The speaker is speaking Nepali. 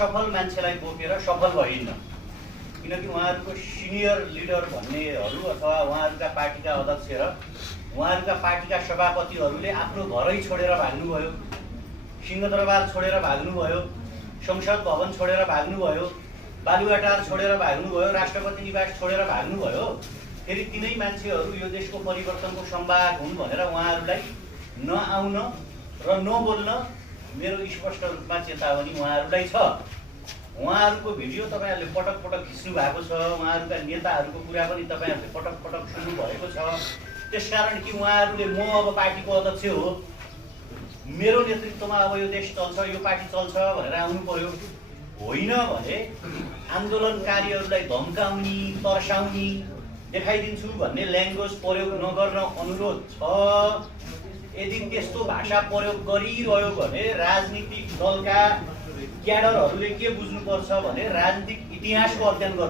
असफल मान्छेलाई बोकेर सफल भइन्न, किनकि उहाँहरूको सिनियर लिडर भन्नेहरू अथवा उहाँहरूका पार्टीका अध्यक्ष र उहाँहरूका पार्टीका सभापतिहरूले आफ्नो घरै छोडेर भाग्नुभयो, सिंहदरबार छोडेर भाग्नुभयो, संसद भवन छोडेर भाग्नुभयो, बालुवाटार छोडेर भाग्नुभयो, राष्ट्रपति निवास छोडेर भाग्नुभयो। फेरि तिनै मान्छेहरू यो देशको परिवर्तनको सम्वाद हुन् भनेर उहाँहरूलाई नआउन र नबोल्न मेरो स्पष्ट रूपमा चेतावनी उहाँहरूलाई छ। उहाँहरूको भिडियो तपाईँहरूले पटक पटक खिच्नु भएको छ, उहाँहरूका नेताहरूको कुरा पनि तपाईँहरूले पटक पटक सुन्नु भएको छ। त्यसकारण कि उहाँहरूले म अब पार्टीको अध्यक्ष हो, मेरो नेतृत्वमा अब यो देश चल्छ, यो पार्टी चल्छ भनेर आउनु पर्यो। होइन भने आन्दोलनकारीहरूलाई धम्काउने, तर्साउने, देखाइदिन्छु भन्ने ल्याङ्ग्वेज प्रयोग नगर्न अनुरोध छ। यदि त्यस्तो भाषा प्रयोग गरिरह्यो भने राजनीतिक दलका क्याडरहरूले के बुझ्नुपर्छ भने राजनीतिक इतिहासको अध्ययन गर्नु